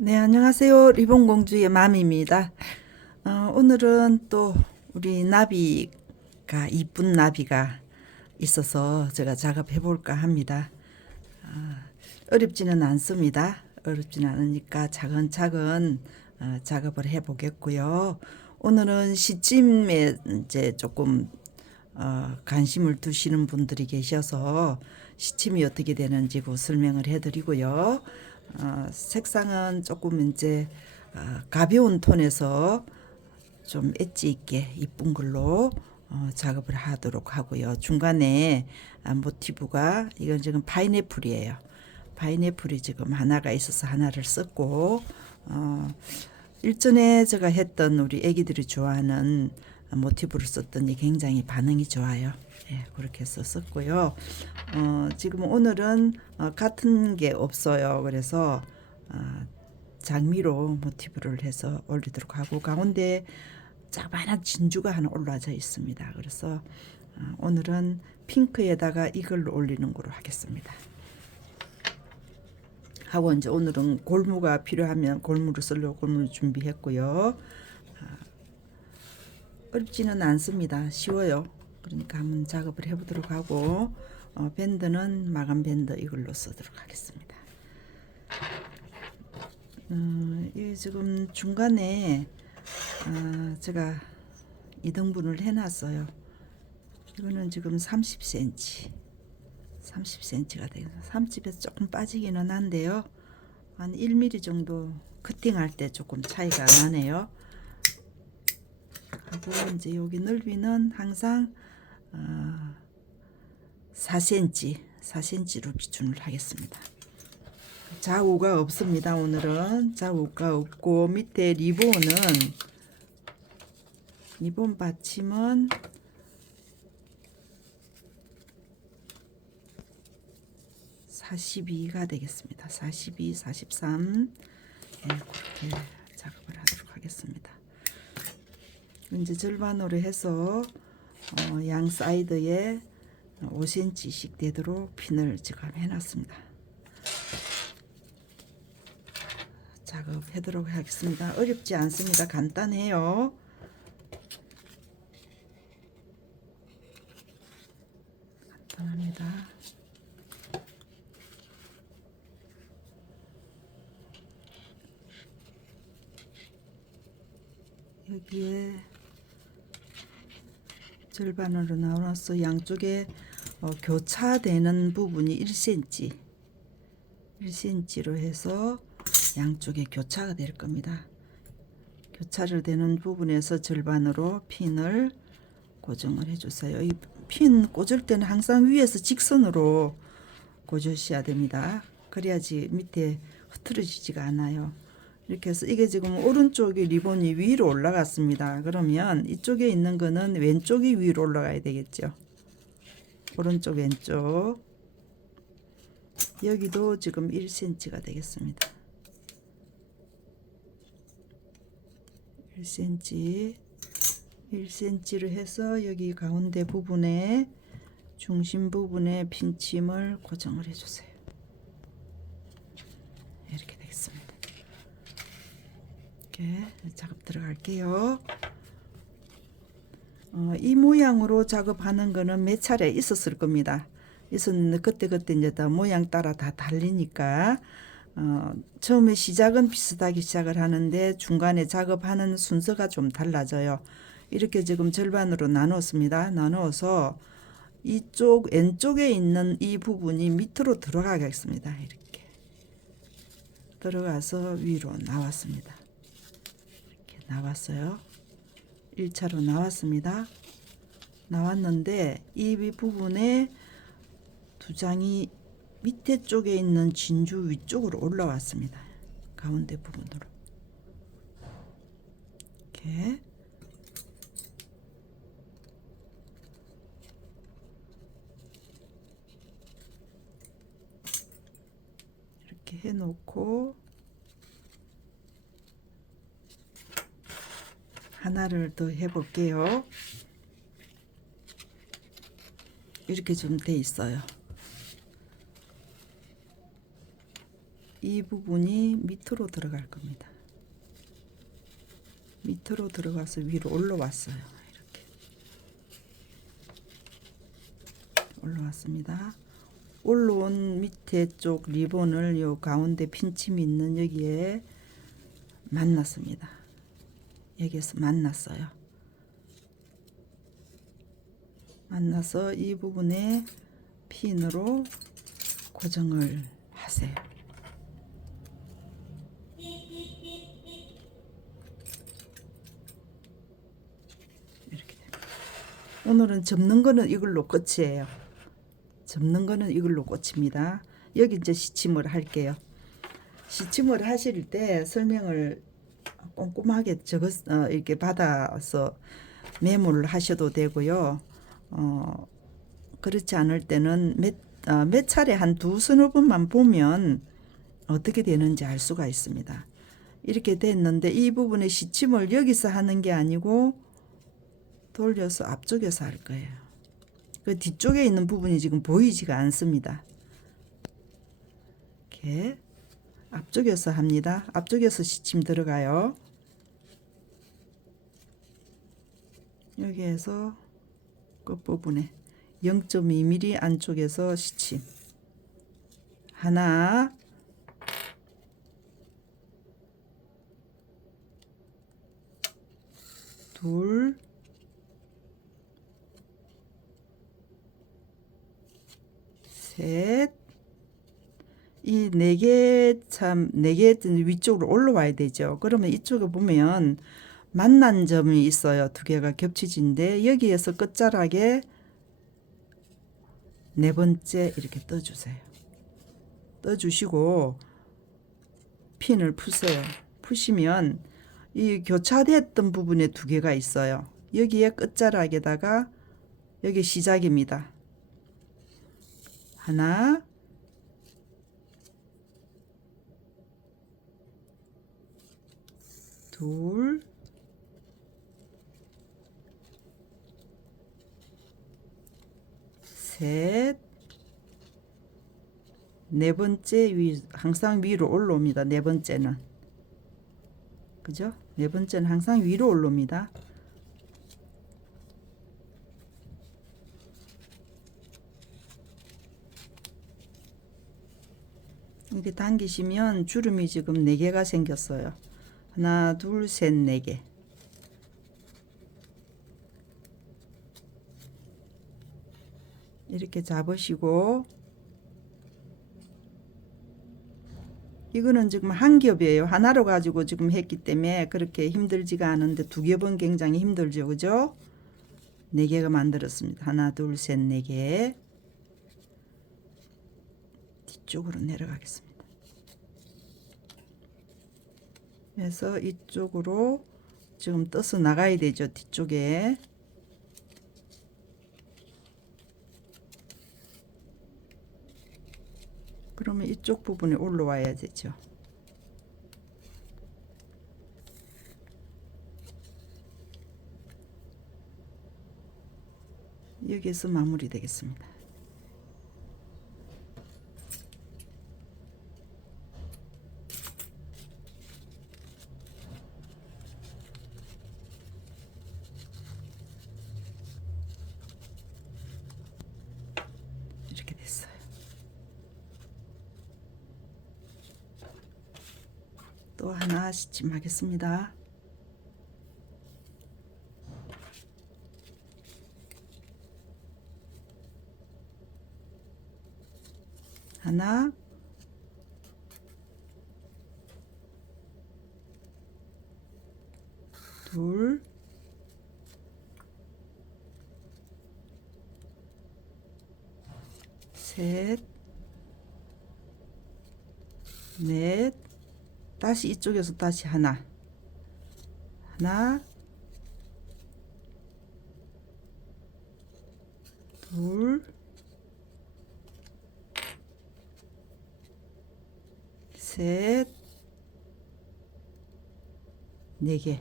네, 안녕하세요. 리본공주의 맘입니다. 오늘은 또 우리 나비가, 이쁜 나비가 있어서 제가 작업해 볼까 합니다. 어렵지는 않습니다. 어렵지는 않으니까 차근차근 작업을 해 보겠고요. 오늘은 시찜에 이제 조금 관심을 두시는 분들이 계셔서 시침이 어떻게 되는지 그 설명을 해드리고요. 색상은 조금 이제 가벼운 톤에서 좀 엣지 있게 이쁜 걸로 작업을 하도록 하고요. 중간에 모티브가 이건 지금 파인애플이에요. 파인애플이 지금 하나가 있어서 하나를 썼고 일전에 제가 했던 우리 애기들이 좋아하는 모티브를 썼더니 굉장히 반응이 좋아요. 예, 그렇게 해서 썼고요. 지금 오늘은 같은 게 없어요. 그래서 장미로 모티브를 해서 올리도록 하고 가운데 자그마한 진주가 하나 올라져 있습니다. 그래서 오늘은 핑크에다가 이걸 올리는 거로 하겠습니다. 하고 이제 오늘은 골무가 필요하면 골무를 쓰려고 골무를 준비했고요. 어렵지는 않습니다. 쉬워요. 그러니까 한번 작업을 해보도록 하고 밴드는 마감 밴드 이걸로 쓰도록 하겠습니다. 이 지금 중간에 제가 2등분을 해놨어요. 이거는 지금 30cm 30cm가 되겠어요. 30에서 조금 빠지기는 한데요. 한 1mm 정도 커팅할 때 조금 차이가 나네요. 하고 이제 여기 넓이는 항상 4cm로 기준을 하겠습니다. 좌우가 없습니다. 오늘은 좌우가 없고 밑에 리본 받침은 42가 되겠습니다. 42, 43 네, 그렇게 작업을 하도록 하겠습니다. 이제 절반으로 해서 양 사이드에 5cm씩 되도록 핀을 지금 해놨습니다. 작업하도록 하겠습니다. 어렵지 않습니다. 간단해요. 간단합니다. 여기에 절반으로 나눠서 양쪽에 교차되는 부분이 1cm로 해서 양쪽에 교차가 될 겁니다. 교차를 되는 부분에서 절반으로 핀을 고정을 해주세요. 이 핀 꽂을 때는 항상 위에서 직선으로 꽂으셔야 됩니다. 그래야지 밑에 흐트러지지가 않아요. 이렇게 해서 이게 지금 오른쪽이 리본이 위로 올라갔습니다. 그러면 이쪽에 있는 거는 왼쪽이 위로 올라가야 되겠죠. 오른쪽 왼쪽 여기도 지금 1cm가 되겠습니다. 1cm로 해서 여기 가운데 부분에 중심 부분에 핀침을 고정을 해주세요. 이렇게 되겠습니다. 이렇게 작업 들어갈게요. 이 모양으로 작업하는 거는 몇 차례 있었을 겁니다. 있었는데 그때 이제 다 모양 따라 다 달리니까 처음에 시작은 비슷하게 시작을 하는데 중간에 작업하는 순서가 좀 달라져요. 이렇게 지금 절반으로 나눴습니다. 나누어서 이쪽 왼쪽에 있는 이 부분이 밑으로 들어가겠습니다. 이렇게 들어가서 위로 나왔습니다. 이렇게 나왔어요. 1차로 나왔습니다. 나왔는데 이 부분에 두 장이 밑에 쪽에 있는 진주 위쪽으로 올라왔습니다. 가운데 부분으로 이렇게 해놓고 하나를 더 해볼게요. 이렇게 좀 돼 있어요. 이 부분이 밑으로 들어갈 겁니다. 밑으로 들어가서 위로 올라왔어요. 이렇게 올라왔습니다. 올라온 밑에 쪽 리본을 요 가운데 핀침이 있는 여기에 만났습니다. 여기에서 만났어요. 만나서 이 부분에 핀으로 고정을 하세요. 이렇게 됩니다. 오늘은 접는 거는 이걸로 끝이에요. 접는 거는 이걸로 끝입니다. 여기 이제 시침을 할게요. 시침을 하실 때 설명을 꼼꼼하게 이렇게 받아서 메모를 하셔도 되고요. 그렇지 않을 때는 몇 차례 한 두서너 번만 보면 어떻게 되는지 알 수가 있습니다. 이렇게 됐는데 이 부분의 시침을 여기서 하는 게 아니고 돌려서 앞쪽에서 할 거예요. 그 뒤쪽에 있는 부분이 지금 보이지가 않습니다. 이렇게 앞쪽에서 합니다. 앞쪽에서 시침 들어가요. 여기에서 끝부분에 0.2mm 안쪽에서 시침 하나, 둘, 셋, 이 네 개 위쪽으로 올라와야 되죠. 그러면 이쪽에 보면 만난 점이 있어요. 두 개가 겹치진데 여기에서 끝자락에 네 번째 이렇게 떠주세요. 떠주시고 핀을 푸세요. 푸시면 이 교차됐던 부분에 두 개가 있어요. 여기에 끝자락에다가 여기 시작입니다. 하나, 둘, 셋, 네 번째 항상 위로 올라옵니다. 네 번째는. 그죠? 네 번째는 항상 위로 올라옵니다. 이렇게 당기시면 주름이 지금 4개가 생겼어요. 하나, 둘, 셋, 4개. 이렇게 잡으시고 이거는 지금 한 겹이에요. 하나로 가지고 지금 했기 때문에 그렇게 힘들지가 않은데 두 겹은 굉장히 힘들죠. 그죠? 4개가 만들었습니다. 하나, 둘, 셋, 4개. 뒤쪽으로 내려가겠습니다. 그래서 이쪽으로 지금 떠서 나가야 되죠. 뒤쪽에. 그러면 이쪽 부분에 올라와야 되죠. 여기에서 마무리 되겠습니다. 이렇게 됐어요. 또 하나 시침하겠습니다. 하나, 둘, 셋, 넷, 다시 이쪽에서 다시 하나, 둘, 셋, 4개.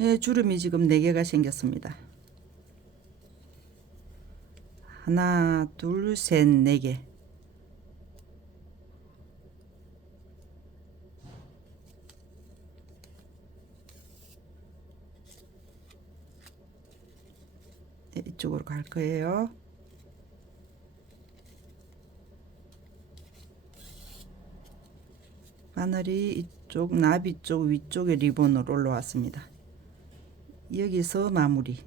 예, 주름이 지금 4개가 생겼습니다. 하나, 둘, 셋, 4개. 네, 이쪽으로 갈 거예요. 바늘이 이쪽 나비 쪽 위쪽에 리본으로 올라왔습니다. 여기서 마무리.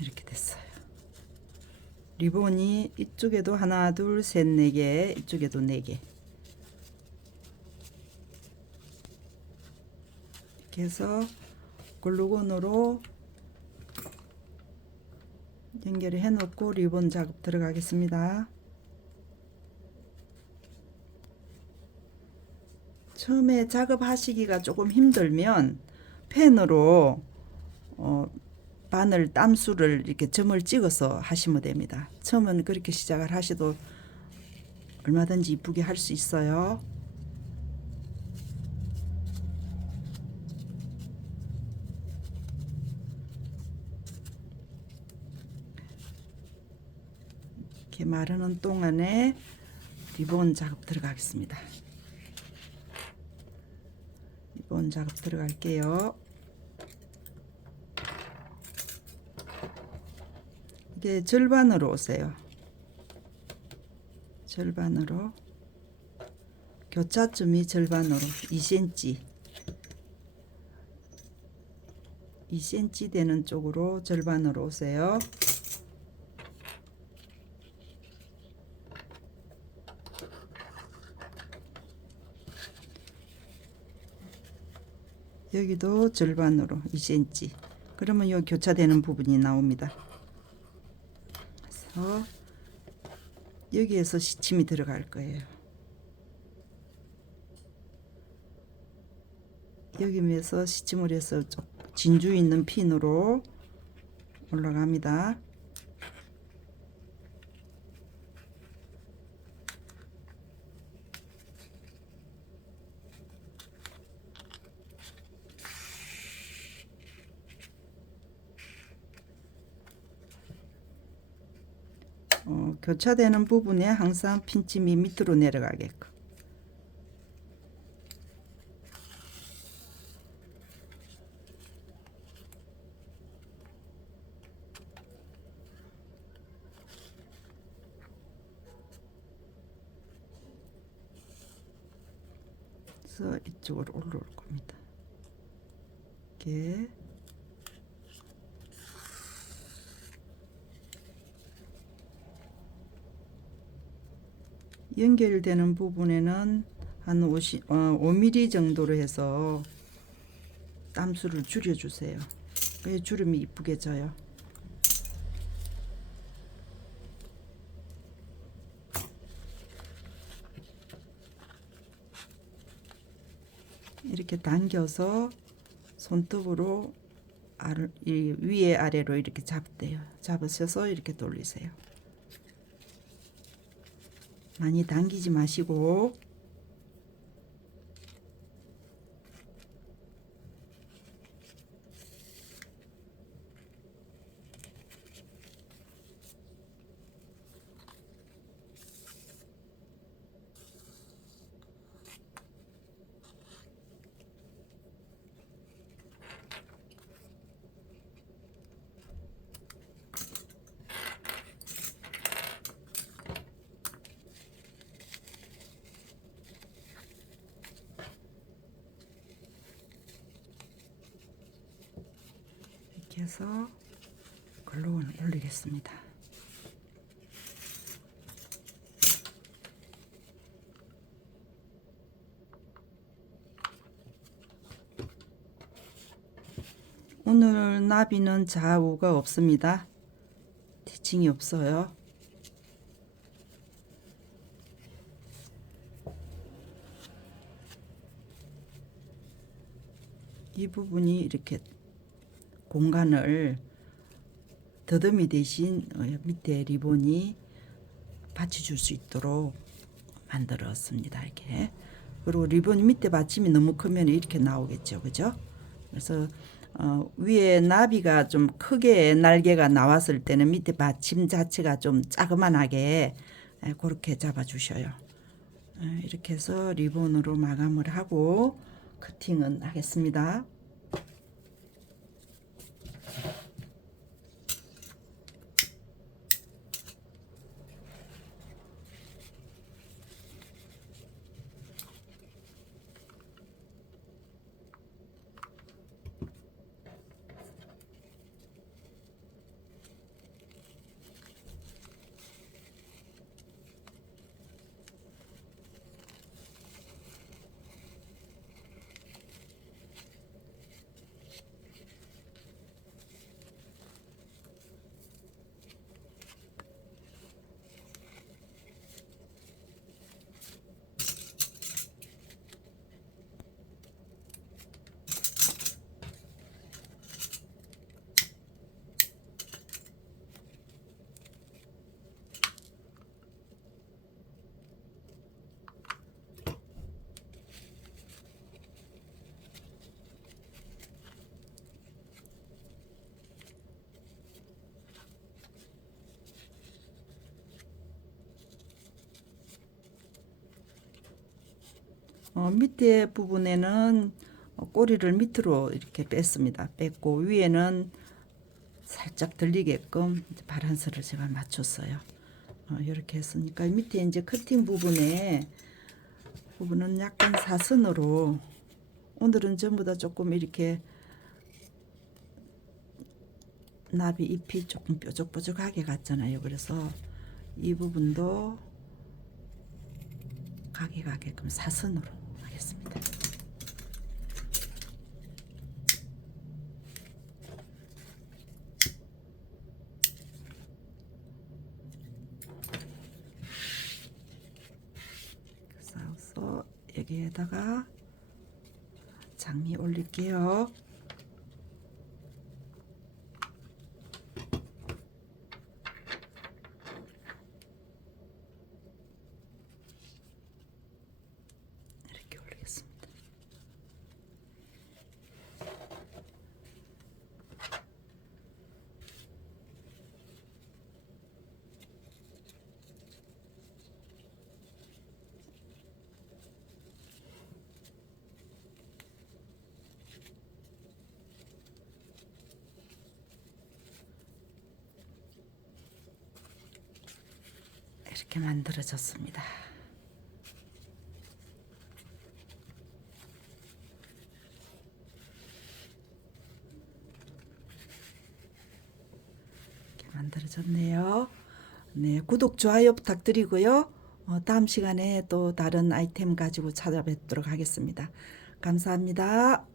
이렇게 됐어요. 리본이 이쪽에도 하나, 둘, 셋, 4개, 이쪽에도 4개. 이렇게 해서 글루건으로 연결을 해 놓고 리본 작업 들어가겠습니다. 처음에 작업하시기가 조금 힘들면 펜으로 바늘 땀수를 이렇게 점을 찍어서 하시면 됩니다. 처음은 그렇게 시작을 하셔도 얼마든지 이쁘게 할 수 있어요. 이렇게 마르는 동안에 리본 작업 들어가겠습니다. 리본 작업 들어갈게요. 이게 절반으로 오세요. 절반으로 교차점이 절반으로 2cm 2cm 되는 쪽으로 절반으로 오세요. 여기도 절반으로 2cm. 그러면 요 교차되는 부분이 나옵니다. 그래서 여기에서 시침이 들어갈 거예요. 여기에서 시침을 해서 진주 있는 핀으로 올라갑니다. 교차되는 부분에 항상 핀침이 밑으로 내려가게끔. 그래서 이쪽으로 올라올 겁니다. 이렇게. 연결되는 부분에는 한 5mm 정도로 해서 땀수를 줄여주세요. 그래야 주름이 이쁘게 져요. 이렇게 당겨서 손톱으로 위에 아래로 이렇게 잡대요. 잡으셔서 이렇게 돌리세요. 많이 당기지 마시고 이렇게 해서 글루건을 올리겠습니다. 오늘 나비는 좌우가 없습니다. 티칭이 없어요. 이 부분이 이렇게 공간을 더듬이 대신 밑에 리본이 받쳐줄 수 있도록 만들었습니다. 이렇게. 그리고 리본 밑에 받침이 너무 크면 이렇게 나오겠죠. 그죠? 그래서 위에 나비가 좀 크게 날개가 나왔을 때는 밑에 받침 자체가 좀 자그만하게 그렇게 잡아 주셔요. 이렇게 해서 리본으로 마감을 하고 커팅은 하겠습니다. 밑에 부분에는 꼬리를 밑으로 이렇게 뺐습니다. 뺐고 위에는 살짝 들리게끔 바란스를 제가 맞췄어요. 이렇게 했으니까 밑에 이제 커팅 부분은 약간 사선으로, 오늘은 전부 다 조금 이렇게 나비 잎이 조금 뾰족뾰족하게 갔잖아요. 그래서 이 부분도 각이 가게끔 사선으로 하겠습니다. 그래서 여기에다가 장미 올릴게요. 이렇게 올리겠습니다. 이렇게 만들어졌습니다. 이렇게 만들어졌네요. 네, 구독, 좋아요 부탁드리고요. 다음 시간에 또 다른 아이템 가지고 찾아뵙도록 하겠습니다. 감사합니다.